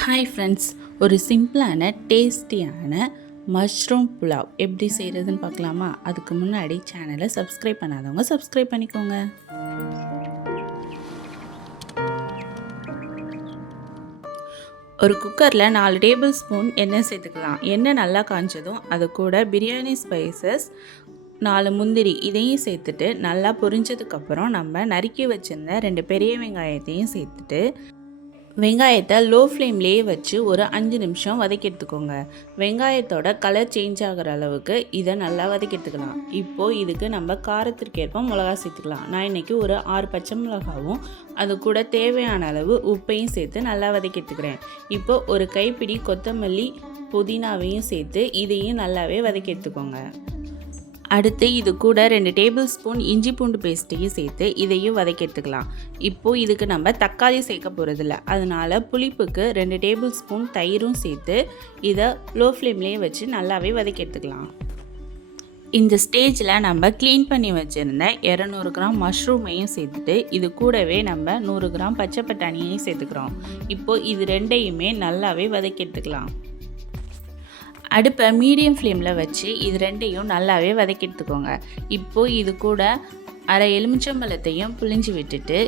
Hi friends ஒரு சிம்பிளான டேஸ்டியான மஷ்ரூம் புலாவ் எப்படி செய்கிறதுன்னு பார்க்கலாமா? அதுக்கு முன்னாடி சேனலை சப்ஸ்கிரைப் பண்ணாதவங்க சப்ஸ்கிரைப் பண்ணிக்கோங்க. ஒரு குக்கரில் நாலு டேபிள் ஸ்பூன் எண்ணெய் சேர்த்துக்கலாம். எண்ணெய் நல்லா காஞ்சதும் அது கூட பிரியாணி ஸ்பைசஸ் நாலு முந்திரி இதையும் சேர்த்துட்டு நல்லா பொரிஞ்சதுக்கப்புறம் நம்ம நறுக்கி வச்சுருந்த ரெண்டு பெரிய வெங்காயத்தையும் சேர்த்துட்டு வெங்காயத்தை லோ ஃப்ளேம்லேயே வச்சு ஒரு அஞ்சு நிமிஷம் வதக்கி எடுத்துக்கோங்க வெங்காயத்தோட கலர் சேஞ்ச் ஆகிற அளவுக்கு இதை நல்லா வதக்கி எடுத்துக்கலாம் இப்போது இதுக்கு நம்ம காரத்திற்கேற்ப மிளகா சேர்த்துக்கலாம். நான் இன்றைக்கி ஒரு ஆறு பச்சை மிளகாவும் அது கூட தேவையான அளவு உப்பையும் சேர்த்து நல்லா வதக்கி எடுத்துக்கிறேன் இப்போ ஒரு கைப்பிடி கொத்தமல்லி புதினாவையும் சேர்த்து இதையும் நல்லாவே வதக்கி எடுத்துக்கோங்க அடுத்து இது கூட ரெண்டு டேபிள் ஸ்பூன் இஞ்சி பூண்டு பேஸ்ட்டையும் சேர்த்து இதையும் வதக்கிட்டுக்கலாம். இப்போது இதுக்கு நம்ம தக்காளி சேர்க்க போகிறதில்ல அதனால் புளிப்புக்கு ரெண்டு டேபிள் ஸ்பூன் தயிரும் சேர்த்து இதை லோ ஃப்ளேம்லேயே வச்சு நல்லாவே வதக்கி எடுத்துக்கலாம் இந்த ஸ்டேஜில் நம்ம க்ளீன் பண்ணி வச்சுருந்த இரநூறு கிராம் மஷ்ரூமையும் சேர்த்துட்டு இது கூடவே நம்ம நூறு கிராம் பச்சை பட்டாணியையும் சேர்த்துக்கிறோம். இப்போது இது ரெண்டையுமே நல்லாவே வதக்கி எடுத்துக்கலாம் அடுப்பை மீடியம் ஃப்ளேமில் வச்சு இது ரெண்டையும் நல்லாவே வதக்கி எடுத்துக்கோங்க இப்போது இது கூட அரை எலுமிச்சம்பழத்தையும் புளிஞ்சு விட்டுட்டு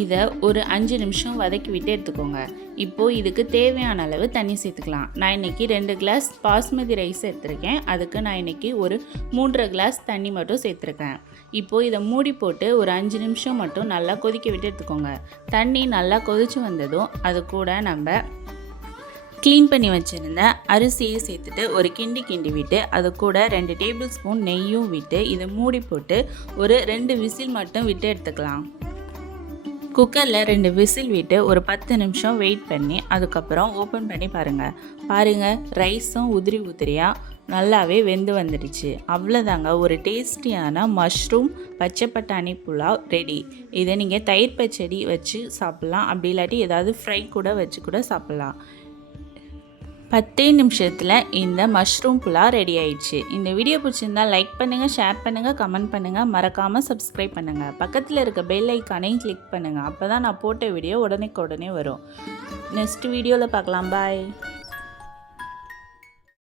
இதை ஒரு அஞ்சு நிமிஷம் வதக்கி விட்டு எடுத்துக்கோங்க. இப்போது இதுக்கு தேவையான அளவு தண்ணி சேர்த்துக்கலாம். நான் இன்றைக்கி ரெண்டு கிளாஸ் பாஸ்மதி ரைஸ் எடுத்திருக்கேன். அதுக்கு நான் இன்றைக்கி ஒரு மூன்றரை கிளாஸ் தண்ணி மட்டும் சேர்த்துருக்கேன். இப்போது இதை மூடி போட்டு ஒரு அஞ்சு நிமிஷம் மட்டும் நல்லா கொதிக்க விட்டு எடுத்துக்கோங்க. தண்ணி நல்லா கொதிச்சு வந்ததும் அது கூட நம்ம க்ளீன் பண்ணி வச்சுருந்த அரிசியை சேர்த்துட்டு ஒரு கிண்டி கிண்டி விட்டு அது கூட ரெண்டு டேபிள் ஸ்பூன் நெய்யும் விட்டு இதை மூடி போட்டு ஒரு ரெண்டு விசில் மட்டும் விட்டு எடுத்துக்கலாம். குக்கரில் ரெண்டு விசில் விட்டு ஒரு பத்து நிமிஷம் வெயிட் பண்ணி அதுக்கப்புறம் ஓப்பன் பண்ணி பாருங்கள் பாருங்கள் ரைஸும் உதிரி உதிரியாக நல்லாவே வெந்து வந்துடுச்சு. அவ்வளோதாங்க ஒரு டேஸ்டியான மஷ்ரூம் பச்சை பட்டாணி புலாவ் ரெடி இதை நீங்கள் தயிர் பச்சடி வச்சு சாப்பிட்லாம். அப்படி இல்லாட்டி ஏதாவது ஃப்ரை கூட வச்சு கூட சாப்பிட்லாம். பத்தே நிமிஷத்தில் இந்த மஷ்ரூம் புலா ரெடி ஆயிடுச்சு. இந்த வீடியோ பிடிச்சிருந்தா லைக் பண்ணுங்கள் ஷேர் பண்ணுங்கள் கமெண்ட் பண்ணுங்கள் மறக்காமல் சப்ஸ்கிரைப் பண்ணுங்கள் பக்கத்தில் இருக்க பெல் ஐக்கானையும் கிளிக் பண்ணுங்கள் அப்போ தான் நான் போட்ட வீடியோ உடனே உடனே வரும். நெக்ஸ்ட் வீடியோவில் பார்க்கலாம். பாய்